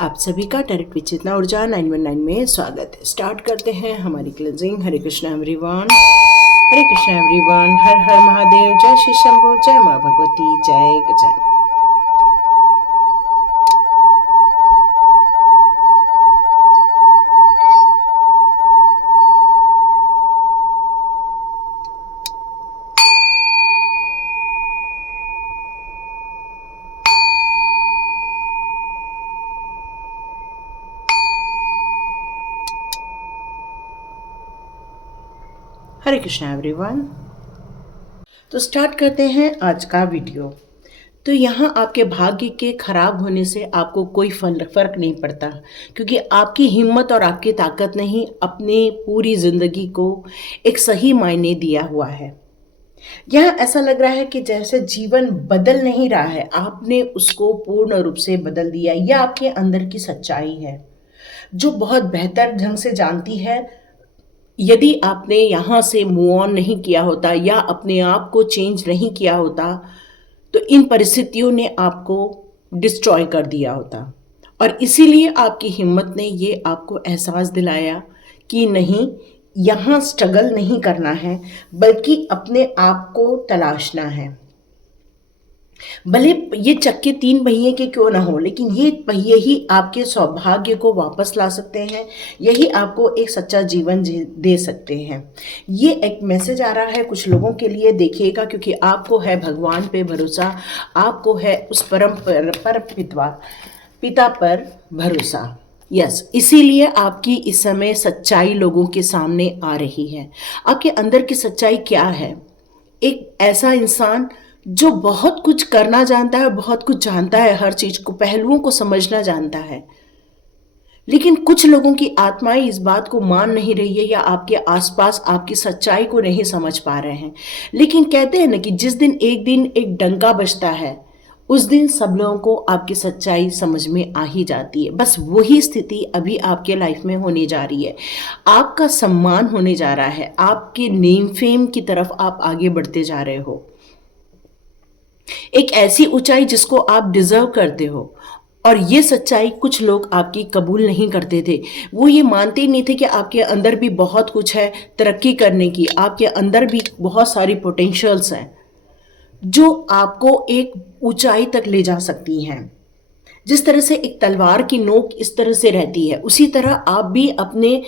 आप सभी का डायरेक्ट विचेतना ऊर्जा 919 में स्वागत है। स्टार्ट करते हैं हमारी क्लेंजिंग। हरे कृष्णा एवरीवन, हरे कृष्णा एवरीवन। हर हर महादेव। जय श्री शंभू, जय माँ भगवती, जय गजानन। हरे कृष्णा एवरीवन। तो स्टार्ट करते हैं आज का वीडियो। तो यहाँ आपके भाग्य के खराब होने से आपको कोई फर्क नहीं पड़ता, क्योंकि आपकी हिम्मत और आपकी ताकत ने ही अपनी पूरी जिंदगी को एक सही मायने दिया हुआ है। यह ऐसा लग रहा है कि जैसे जीवन बदल नहीं रहा है, आपने उसको पूर्ण रूप से बदल दिया। यह आपके अंदर की सच्चाई है जो बहुत बेहतर ढंग से जानती है। यदि आपने यहाँ से मूव ऑन नहीं किया होता या अपने आप को चेंज नहीं किया होता, तो इन परिस्थितियों ने आपको डिस्ट्रॉय कर दिया होता। और इसीलिए आपकी हिम्मत ने ये आपको एहसास दिलाया कि नहीं, यहाँ स्ट्रगल नहीं करना है, बल्कि अपने आप को तलाशना है। भले ये चक्के 3 पहिए के क्यों ना हो, लेकिन ये पहिए ही आपके सौभाग्य को वापस ला सकते हैं। यही आपको एक सच्चा जीवन दे सकते हैं। ये एक मैसेज आ रहा है कुछ लोगों के लिए, देखिएगा, क्योंकि आपको है भगवान पे भरोसा, आपको है उस पिता पर भरोसा। यस, इसीलिए आपकी इस समय सच्चाई लोगों के सामने आ रही है। आपके अंदर की सच्चाई क्या है? एक ऐसा इंसान जो बहुत कुछ करना जानता है, बहुत कुछ जानता है, हर चीज को, पहलुओं को समझना जानता है, लेकिन कुछ लोगों की आत्माएं इस बात को मान नहीं रही है या आपके आसपास आपकी सच्चाई को नहीं समझ पा रहे हैं। लेकिन कहते हैं ना कि जिस दिन एक डंका बजता है, उस दिन सब लोगों को आपकी सच्चाई समझ में आ ही जाती है। बस वही स्थिति अभी आपके लाइफ में होने जा रही है। आपका सम्मान होने जा रहा है, आपके नेम फेम की तरफ आप आगे बढ़ते जा रहे हो, एक ऐसी ऊंचाई जिसको आप डिजर्व करते हो। और ये सच्चाई कुछ लोग आपकी कबूल नहीं करते थे। वो ये मानते ही नहीं थे कि आपके अंदर भी बहुत कुछ है तरक्की करने की, आपके अंदर भी बहुत सारी पोटेंशियल्स हैं जो आपको एक ऊंचाई तक ले जा सकती हैं। जिस तरह से एक तलवार की नोक इस तरह से रहती है, उसी तरह आप भी अपने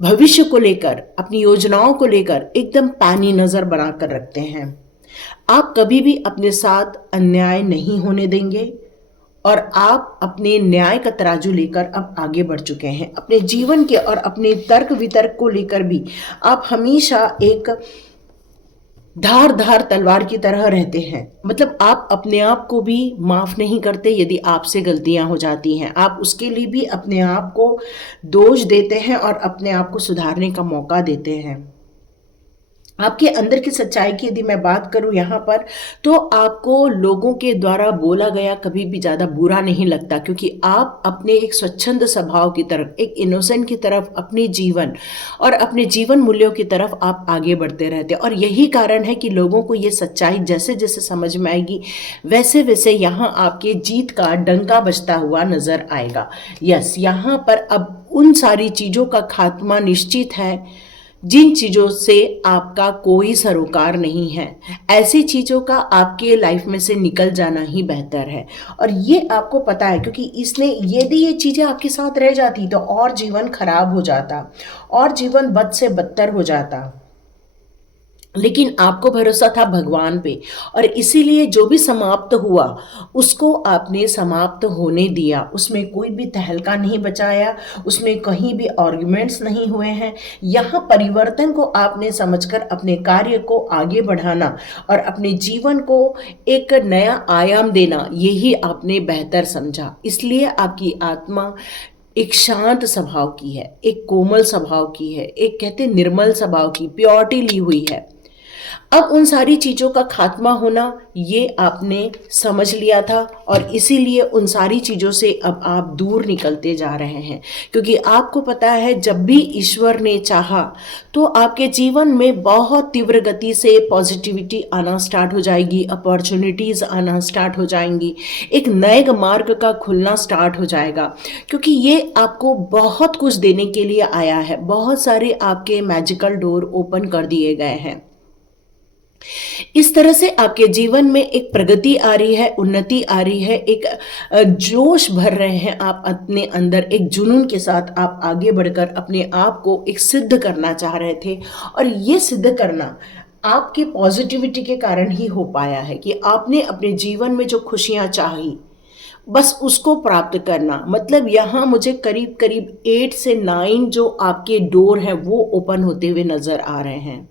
भविष्य को लेकर, अपनी योजनाओं को लेकर एकदम पैनी नजर बनाकर रखते हैं। आप कभी भी अपने साथ अन्याय नहीं होने देंगे और आप अपने न्याय का तराजू लेकर अब आगे बढ़ चुके हैं। अपने जीवन के और अपने तर्क वितर्क को लेकर भी आप हमेशा एक धार तलवार की तरह रहते हैं। मतलब आप अपने आप को भी माफ नहीं करते यदि आपसे गलतियां हो जाती हैं। आप उसके लिए भी अपने आप को दोष देते हैं और अपने आप को सुधारने का मौका देते हैं। आपके अंदर की सच्चाई की यदि मैं बात करूं यहाँ पर, तो आपको लोगों के द्वारा बोला गया कभी भी ज़्यादा बुरा नहीं लगता, क्योंकि आप अपने एक स्वच्छंद स्वभाव की तरफ, एक इनोसेंट की तरफ, अपने जीवन और अपने जीवन मूल्यों की तरफ आप आगे बढ़ते रहते हैं। और यही कारण है कि लोगों को ये सच्चाई जैसे जैसे समझ में आएगी, वैसे वैसे यहाँ आपके जीत का डंका बजता हुआ नजर आएगा। यस, यहाँ पर अब उन सारी चीज़ों का खात्मा निश्चित है जिन चीज़ों से आपका कोई सरोकार नहीं है। ऐसी चीज़ों का आपके लाइफ में से निकल जाना ही बेहतर है। और ये आपको पता है, क्योंकि इसने, यदि ये चीज़ें आपके साथ रह जाती तो और जीवन खराब हो जाता, और जीवन बद से बदतर हो जाता। लेकिन आपको भरोसा था भगवान पे, और इसीलिए जो भी समाप्त हुआ उसको आपने समाप्त होने दिया। उसमें कोई भी तहलका नहीं बचाया, उसमें कहीं भी आर्गुमेंट्स नहीं हुए हैं। यहाँ परिवर्तन को आपने समझकर अपने कार्य को आगे बढ़ाना और अपने जीवन को एक नया आयाम देना, यही आपने बेहतर समझा। इसलिए आपकी आत्मा एक शांत स्वभाव की है, एक कोमल स्वभाव की है, एक कहते निर्मल स्वभाव की, प्योरिटी ली हुई है। अब उन सारी चीज़ों का खात्मा होना ये आपने समझ लिया था, और इसीलिए उन सारी चीज़ों से अब आप दूर निकलते जा रहे हैं, क्योंकि आपको पता है जब भी ईश्वर ने चाहा तो आपके जीवन में बहुत तीव्र गति से पॉजिटिविटी आना स्टार्ट हो जाएगी, अपॉर्चुनिटीज़ आना स्टार्ट हो जाएंगी, एक नए मार्ग का खुलना स्टार्ट हो जाएगा, क्योंकि ये आपको बहुत कुछ देने के लिए आया है। बहुत सारे आपके मैजिकल डोर ओपन कर दिए गए हैं। इस तरह से आपके जीवन में एक प्रगति आ रही है, उन्नति आ रही है, एक जोश भर रहे हैं आप अपने अंदर, एक जुनून के साथ आप आगे बढ़कर अपने आप को एक सिद्ध करना चाह रहे थे। और ये सिद्ध करना आपके पॉजिटिविटी के कारण ही हो पाया है कि आपने अपने जीवन में जो खुशियां चाही बस उसको प्राप्त करना। मतलब यहाँ मुझे करीब करीब 8 से 9 जो आपके डोर हैं वो ओपन होते हुए नजर आ रहे हैं।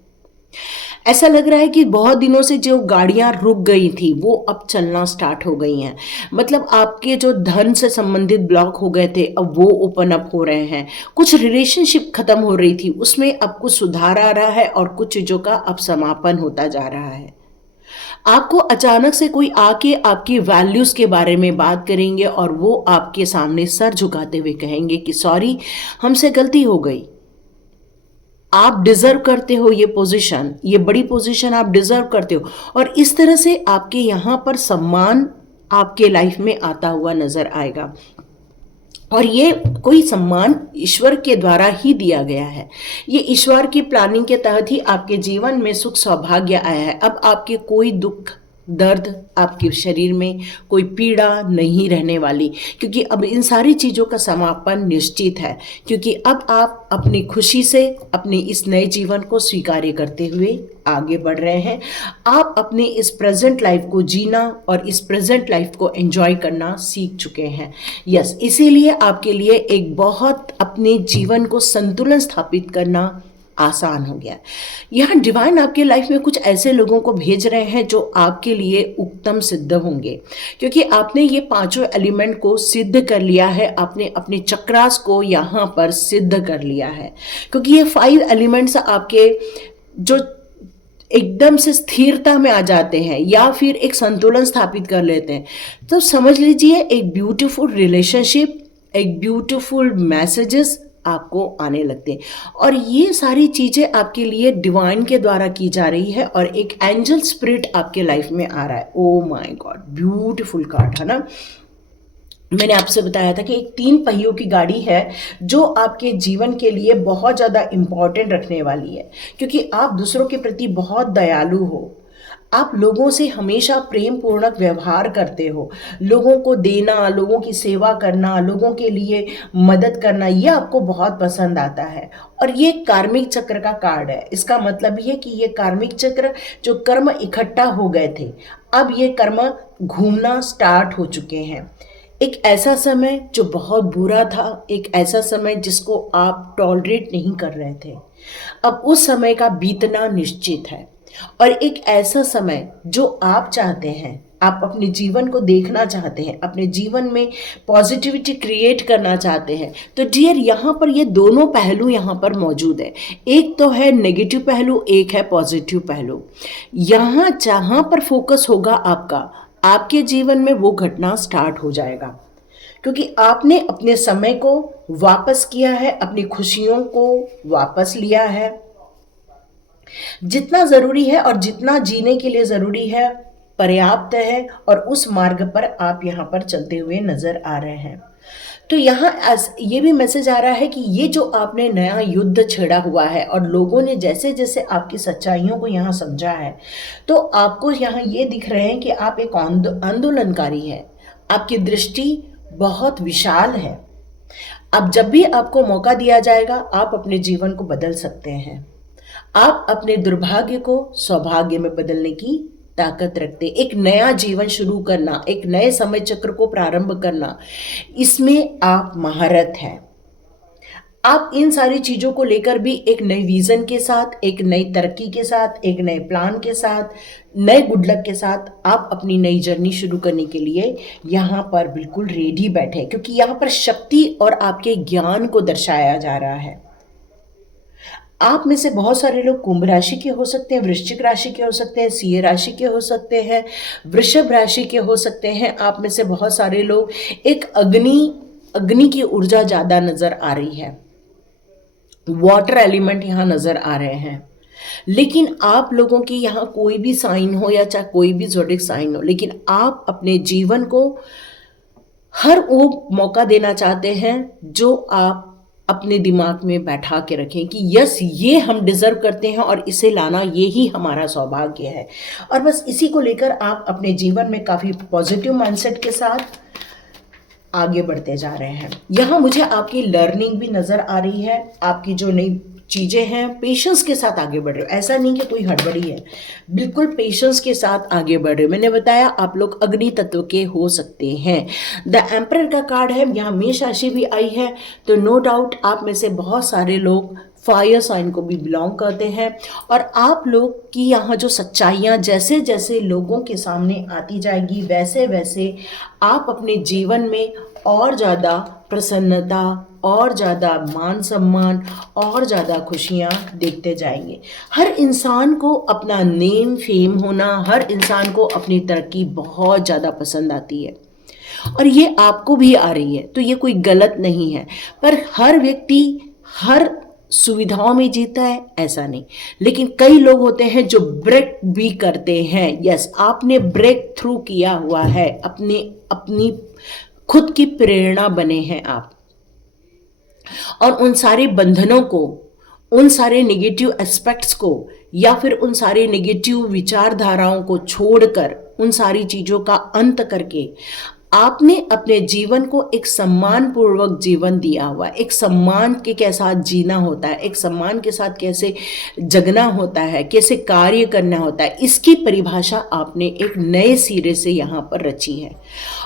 ऐसा लग रहा है कि बहुत दिनों से जो गाड़ियां रुक गई थी वो अब चलना स्टार्ट हो गई हैं। मतलब आपके जो धन से संबंधित ब्लॉक हो गए थे अब वो ओपन अप हो रहे हैं। कुछ रिलेशनशिप खत्म हो रही थी उसमें अब कुछ सुधार आ रहा है, और कुछ चीज़ों का अब समापन होता जा रहा है। आपको अचानक से कोई आके आपकी वैल्यूज के बारे में बात करेंगे, और वो आपके सामने सर झुकाते हुए कहेंगे कि सॉरी, हमसे गलती हो गई, आप डिजर्व करते हो ये पोजीशन, ये बड़ी पोजीशन आप डिजर्व करते हो। और इस तरह से आपके यहाँ पर सम्मान आपके लाइफ में आता हुआ नजर आएगा, और ये कोई सम्मान ईश्वर के द्वारा ही दिया गया है। ये ईश्वर की प्लानिंग के तहत ही आपके जीवन में सुख सौभाग्य आया है। अब आपके कोई दुख दर्द, आपके शरीर में कोई पीड़ा नहीं रहने वाली, क्योंकि अब इन सारी चीज़ों का समापन निश्चित है, क्योंकि अब आप अपनी खुशी से अपने इस नए जीवन को स्वीकार करते हुए आगे बढ़ रहे हैं। आप अपने इस प्रेजेंट लाइफ को जीना और इस प्रेजेंट लाइफ को एंजॉय करना सीख चुके हैं। यस, इसीलिए आपके लिए एक बहुत अपने जीवन को संतुलन स्थापित करना आसान हो गया। यहाँ डिवाइन आपके लाइफ में कुछ ऐसे लोगों को भेज रहे हैं जो आपके लिए उत्तम सिद्ध होंगे, क्योंकि आपने ये पांचों एलिमेंट को सिद्ध कर लिया है। आपने अपने चक्रास को यहाँ पर सिद्ध कर लिया है, क्योंकि ये 5 एलिमेंट्स आपके जो एकदम से स्थिरता में आ जाते हैं या फिर एक संतुलन स्थापित कर लेते हैं, तो समझ लीजिए एक ब्यूटीफुल रिलेशनशिप, एक ब्यूटीफुल मैसेजेस आपको आने लगते हैं। और ये सारी चीज़ें आपके लिए डिवाइन के द्वारा की जा रही है, और एक एंजल स्पिरिट आपके लाइफ में आ रहा है। Oh my God, beautiful card है ना। मैंने आपसे बताया था कि एक 3 पहियों की गाड़ी है जो आपके जीवन के लिए बहुत ज़्यादा इम्पॉर्टेंट रखने वाली है, क्योंकि आप दूसरों के प्रति बहुत दयालु हो। आप लोगों से हमेशा प्रेम पूर्वक व्यवहार करते हो। लोगों को देना, लोगों की सेवा करना, लोगों के लिए मदद करना, ये आपको बहुत पसंद आता है। और ये कार्मिक चक्र का कार्ड है। इसका मतलब ये कि ये कार्मिक चक्र जो कर्म इकट्ठा हो गए थे, अब ये कर्म घूमना स्टार्ट हो चुके हैं। एक ऐसा समय जो बहुत बुरा था, एक ऐसा समय जिसको आप टॉलरेट नहीं कर रहे थे, अब उस समय का बीतना निश्चित है। और एक ऐसा समय जो आप चाहते हैं, आप अपने जीवन को देखना चाहते हैं, अपने जीवन में पॉजिटिविटी क्रिएट करना चाहते हैं। तो डियर, यहाँ पर ये दोनों पहलू यहाँ पर मौजूद है। एक तो है नेगेटिव पहलू, एक है पॉजिटिव पहलू। यहाँ जहाँ पर फोकस होगा आपका, आपके जीवन में वो घटना स्टार्ट हो जाएगा, क्योंकि आपने अपने समय को वापस किया है, अपनी खुशियों को वापस लिया है। जितना ज़रूरी है और जितना जीने के लिए ज़रूरी है पर्याप्त है, और उस मार्ग पर आप यहाँ पर चलते हुए नज़र आ रहे हैं। तो यहाँ ये भी मैसेज आ रहा है कि ये जो आपने नया युद्ध छेड़ा हुआ है, और लोगों ने जैसे जैसे आपकी सच्चाइयों को यहाँ समझा है, तो आपको यहाँ ये दिख रहे हैं कि आप एक आंदोलनकारी हैं। आपकी दृष्टि बहुत विशाल है। अब जब भी आपको मौका दिया जाएगा, आप अपने जीवन को बदल सकते हैं। आप अपने दुर्भाग्य को सौभाग्य में बदलने की ताकत रखते। एक नया जीवन शुरू करना, एक नए समय चक्र को प्रारंभ करना, इसमें आप महारत हैं। आप इन सारी चीज़ों को लेकर भी एक नए विजन के साथ, एक नई तरक्की के साथ, एक नए प्लान के साथ, नए गुड लक के साथ आप अपनी नई जर्नी शुरू करने के लिए यहाँ पर बिल्कुल रेडी बैठे, क्योंकि यहाँ पर शक्ति और आपके ज्ञान को दर्शाया जा रहा है। आप में से बहुत सारे लोग कुंभ राशि के हो सकते हैं, वृश्चिक राशि के हो सकते हैं, सिंह राशि के हो सकते हैं, वृषभ राशि के हो सकते हैं। आप में से बहुत सारे लोग एक अग्नि की ऊर्जा ज़्यादा नज़र आ रही है, वाटर एलिमेंट यहाँ नज़र आ रहे हैं। लेकिन आप लोगों की यहाँ कोई भी साइन हो या चाहे कोई भी ज़ोडिक साइन हो, लेकिन आप अपने जीवन को हर वो मौका देना चाहते हैं जो आप अपने दिमाग में बैठा के रखें कि यस, ये हम डिज़र्व करते हैं और इसे लाना ये ही हमारा सौभाग्य है। और बस इसी को लेकर आप अपने जीवन में काफ़ी पॉजिटिव माइंडसेट के साथ आगे बढ़ते जा रहे हैं। यहाँ मुझे आपकी लर्निंग भी नज़र आ रही है, आपकी जो नई चीज़ें हैं, पेशेंस के साथ आगे बढ़ रहे हो। ऐसा नहीं कि कोई हड़बड़ी है, बिल्कुल पेशेंस के साथ आगे बढ़ रहे हो। मैंने बताया आप लोग अग्नि तत्व के हो सकते हैं। द एम्परर का कार्ड है, यहाँ मेष राशि भी आई है, तो नो डाउट आप में से बहुत सारे लोग फायर साइन को भी बिलोंग करते हैं। और आप लोग की यहाँ जो सच्चाइयाँ जैसे जैसे लोगों के सामने आती जाएगी, वैसे वैसे आप अपने जीवन में और ज़्यादा प्रसन्नता, और ज़्यादा मान सम्मान, और ज़्यादा खुशियाँ देखते जाएंगे। हर इंसान को अपना नेम फेम होना, हर इंसान को अपनी तरक्की बहुत ज़्यादा पसंद आती है और ये आपको भी आ रही है, तो ये कोई गलत नहीं है। पर हर व्यक्ति हर सुविधाओं में जीता है ऐसा नहीं, लेकिन कई लोग होते हैं जो ब्रेक भी करते हैं। यस, आपने ब्रेक थ्रू किया हुआ है, अपनी खुद की प्रेरणा बने हैं आप, और उन सारे बंधनों को, उन सारे नेगेटिव एस्पेक्ट्स को, या फिर उन सारे नेगेटिव विचारधाराओं को छोड़कर, उन सारी चीज़ों का अंत करके आपने अपने जीवन को एक सम्मान पूर्वक जीवन दिया हुआ है। एक सम्मान के साथ जीना होता है, एक सम्मान के साथ कैसे जगना होता है, कैसे कार्य करना होता है, इसकी परिभाषा आपने एक नए सिरे से यहाँ पर रची है।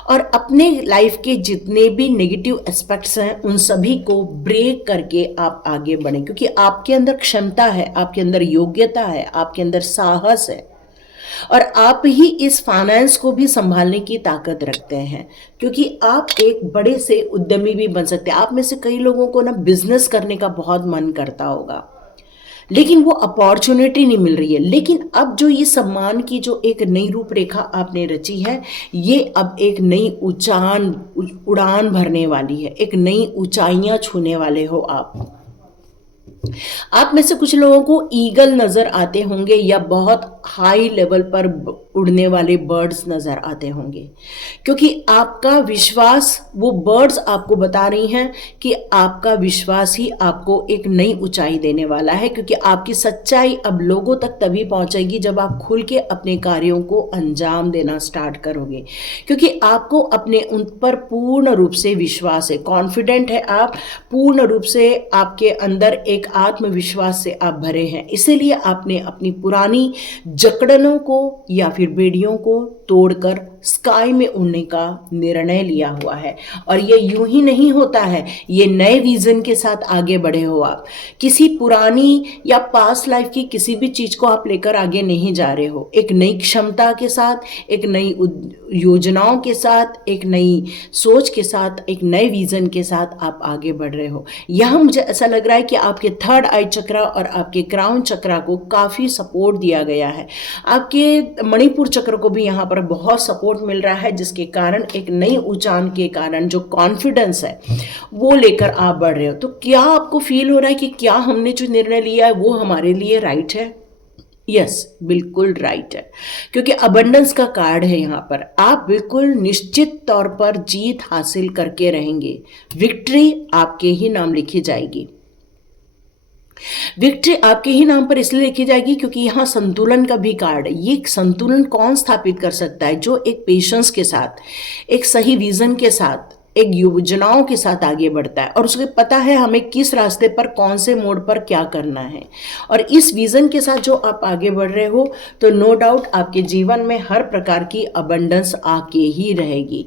और अपने लाइफ के जितने भी नेगेटिव एस्पेक्ट्स हैं उन सभी को ब्रेक करके आप आगे बढ़ें, क्योंकि आपके अंदर क्षमता है, आपके अंदर योग्यता है, आपके अंदर साहस है, और आप ही इस फाइनेंस को भी संभालने की ताकत रखते हैं, क्योंकि आप एक बड़े से उद्यमी भी बन सकते हैं। आप में से कई लोगों को ना बिजनेस करने का बहुत मन करता होगा, लेकिन वो अपॉर्चुनिटी नहीं मिल रही है। लेकिन अब जो ये सम्मान की जो एक नई रूपरेखा आपने रची है, ये अब एक नई उड़ान भरने वाली है, एक नई ऊंचाइयां छूने वाले हो आप। आप में से कुछ लोगों को ईगल नज़र आते होंगे या बहुत हाई लेवल पर उड़ने वाले बर्ड्स नज़र आते होंगे, क्योंकि आपका विश्वास, वो बर्ड्स आपको बता रही हैं कि आपका विश्वास ही आपको एक नई ऊंचाई देने वाला है, क्योंकि आपकी सच्चाई अब लोगों तक तभी पहुंचेगी जब आप खुल के अपने कार्यों को अंजाम देना स्टार्ट करोगे, क्योंकि आपको अपने उन पर पूर्ण रूप से विश्वास है, कॉन्फिडेंट है आप, पूर्ण रूप से आपके अंदर एक आत्मविश्वास से आप भरे हैं। इसीलिए आपने अपनी पुरानी जकड़नों को या फिर बेड़ियों को तोड़कर स्काई में उड़ने का निर्णय लिया हुआ है। और ये यूं ही नहीं होता है, ये नए विजन के साथ आगे बढ़े हो आप। किसी पुरानी या पास्ट लाइफ की किसी भी चीज़ को आप लेकर आगे नहीं जा रहे हो, एक नई क्षमता के साथ, एक नई योजनाओं के साथ, एक नई सोच के साथ, एक नए विजन के साथ आप आगे बढ़ रहे हो। यहाँ मुझे ऐसा लग रहा है कि आपके थर्ड आई चक्रा और आपके क्राउन चक्रा को काफ़ी सपोर्ट दिया गया है। आपके मणिपुर चक्र को भी यहाँ पर बहुत सपोर्ट मिल रहा है, जिसके कारण एक नई ऊंचाई के कारण जो कॉन्फिडेंस है वो लेकर आप बढ़ रहे हो। तो क्या आपको फील हो रहा है कि क्या हमने जो निर्णय लिया है वो हमारे लिए राइट है? यस, बिल्कुल राइट है, क्योंकि अबंडेंस का कार्ड है यहाँ पर। आप बिल्कुल निश्चित तौर पर जीत हासिल करके रहेंगे, विक्ट्री आपके ही नाम लिखी जाएगी। विक्ट्री आपके ही नाम पर इसलिए लिखी जाएगी क्योंकि यहाँ संतुलन का भी कार्ड है। ये संतुलन कौन स्थापित कर सकता है? जो एक पेशेंस के साथ, एक सही विजन के साथ, एक योजनाओं के साथ आगे बढ़ता है और उसको पता है हमें किस रास्ते पर, कौन से मोड़ पर क्या करना है। और इस विजन के साथ जो आप आगे बढ़ रहे हो तो नो डाउट आपके जीवन में हर प्रकार की अबंडेंस आके ही रहेगी।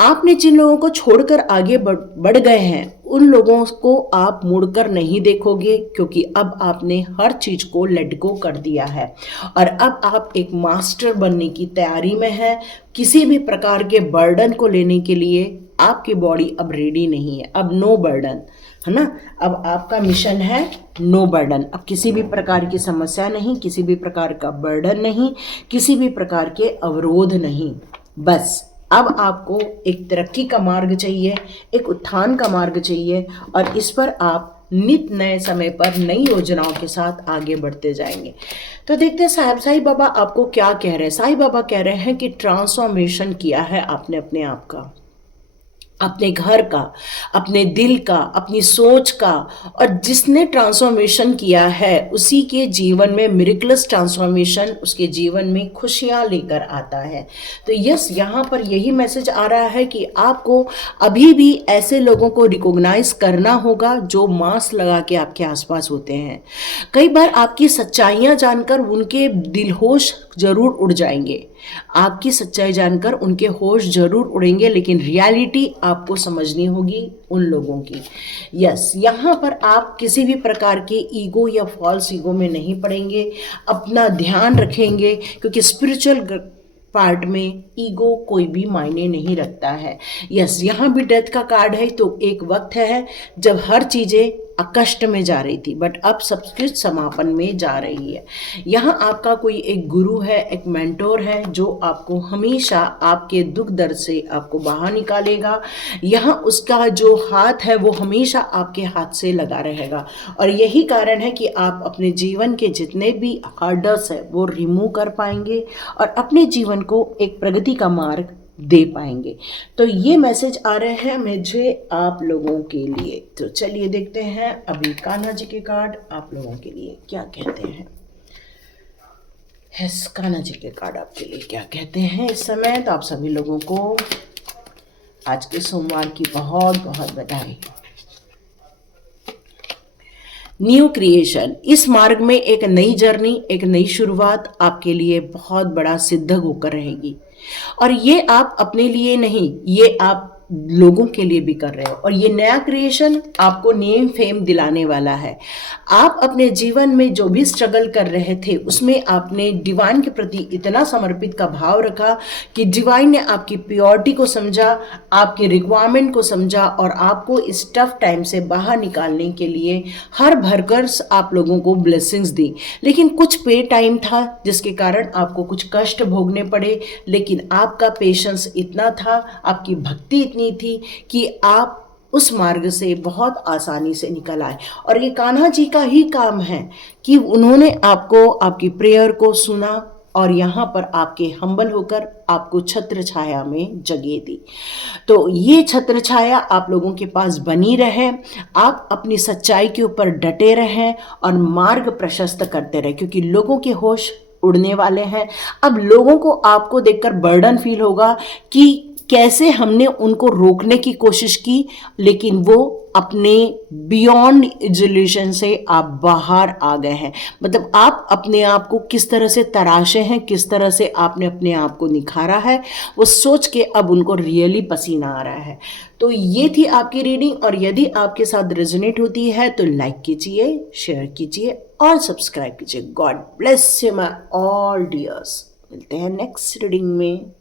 आपने जिन लोगों को छोड़कर आगे बढ़ गए हैं उन लोगों को आप मुड़कर नहीं देखोगे, क्योंकि अब आपने हर चीज़ को लेट गो कर दिया है और अब आप एक मास्टर बनने की तैयारी में हैं। किसी भी प्रकार के बर्डन को लेने के लिए आपकी बॉडी अब रेडी नहीं है। अब नो बर्डन, है ना। अब आपका मिशन है नो बर्डन। अब किसी भी प्रकार की समस्या नहीं, किसी भी प्रकार का बर्डन नहीं, किसी भी प्रकार के अवरोध नहीं। बस अब आपको एक तरक्की का मार्ग चाहिए, एक उत्थान का मार्ग चाहिए, और इस पर आप नित नए समय पर नई योजनाओं के साथ आगे बढ़ते जाएंगे। तो देखते हैं साईं बाबा आपको क्या कह रहे हैं। साईं बाबा कह रहे हैं कि ट्रांसफॉर्मेशन किया है आपने अपने आप का, अपने घर का, अपने दिल का, अपनी सोच का, और जिसने ट्रांसफॉर्मेशन किया है उसी के जीवन में मिरेकलस ट्रांसफॉर्मेशन, उसके जीवन में खुशियां लेकर आता है। तो यस, यहाँ पर यही मैसेज आ रहा है कि आपको अभी भी ऐसे लोगों को रिकॉग्नाइज करना होगा जो मास्क लगा के आपके आसपास होते हैं। कई बार आपकी सच्चाइयाँ जानकर उनके दिलहोश जरूर उड़ जाएंगे, आपकी सच्चाई जानकर उनके होश जरूर उड़ेंगे, लेकिन रियलिटी आपको समझनी होगी उन लोगों की। यस, यहाँ पर आप किसी भी प्रकार के ईगो या फॉल्स ईगो में नहीं पड़ेंगे, अपना ध्यान रखेंगे, क्योंकि स्पिरिचुअल पार्ट में ईगो कोई भी मायने नहीं रखता है। यस, यहाँ भी डेथ का कार्ड है। तो एक वक्त है जब हर चीज़ें अकष्ट में जा रही थी, बट अब सब कुछ समापन में जा रही है। यहाँ आपका कोई एक गुरु है, एक मेंटोर है, जो आपको हमेशा आपके दुख दर्द से आपको बाहर निकालेगा। यहाँ उसका जो हाथ है वो हमेशा आपके हाथ से लगा रहेगा, और यही कारण है कि आप अपने जीवन के जितने भी हर्डल्स है वो रिमूव कर पाएंगे और अपने जीवन को एक प्रगति का मार्ग दे पाएंगे। तो ये मैसेज आ रहे हैं मुझे आप लोगों के लिए। तो चलिए देखते हैं अभी कान्हा जी के कार्ड आप लोगों के लिए क्या कहते हैं। यस, कान्हा जी के कार्ड आपके लिए क्या कहते हैं इस समय। तो आप सभी लोगों को आज के सोमवार की बहुत बहुत बधाई। न्यू क्रिएशन, इस मार्ग में एक नई जर्नी, एक नई शुरुआत आपके लिए बहुत बड़ा सिद्ध होकर रहेगी, और ये आप अपने लिए नहीं, ये आप लोगों के लिए भी कर रहे हो। और ये नया क्रिएशन आपको नेम फेम दिलाने वाला है। आप अपने जीवन में जो भी स्ट्रगल कर रहे थे उसमें आपने डिवाइन के प्रति इतना समर्पित का भाव रखा कि डिवाइन ने आपकी प्योरिटी को समझा, आपके रिक्वायरमेंट को समझा, और आपको इस टफ टाइम से बाहर निकालने के लिए हर भरकर आप लोगों को ब्लेसिंग्स दी। लेकिन कुछ पे टाइम था जिसके कारण आपको कुछ कष्ट भोगने पड़े, लेकिन आपका पेशेंस इतना था, आपकी भक्ति इतनी थी कि आप उस मार्ग से बहुत आसानी से निकल आए। और ये कान्हा जी का ही काम है कि उन्होंने आपको, आपकी प्रेयर को सुना और यहाँ पर आपके हम्बल होकर आपको छत्र छाया में जगह दी। तो ये छत्र छाया आप लोगों के पास बनी रहे, आप अपनी सच्चाई के ऊपर डटे रहें और मार्ग प्रशस्त करते रहें, क्योंकि लोगों के होश उड़ने वाले हैं। अब लोगों को आपको देखकर बर्डन फील होगा कि कैसे हमने उनको रोकने की कोशिश की, लेकिन वो अपने बियॉन्ड इजोल्यूशन से आप बाहर आ गए हैं। मतलब आप अपने आप को किस तरह से तराशे हैं, किस तरह से आपने अपने आप को निखारा है, वो सोच के अब उनको रियली पसीना आ रहा है। तो ये थी आपकी रीडिंग, और यदि आपके साथ रेजोनेट होती है तो लाइक कीजिए, शेयर कीजिए और सब्सक्राइब कीजिए। God bless you my all dears. मिलते हैं नेक्स्ट रीडिंग में।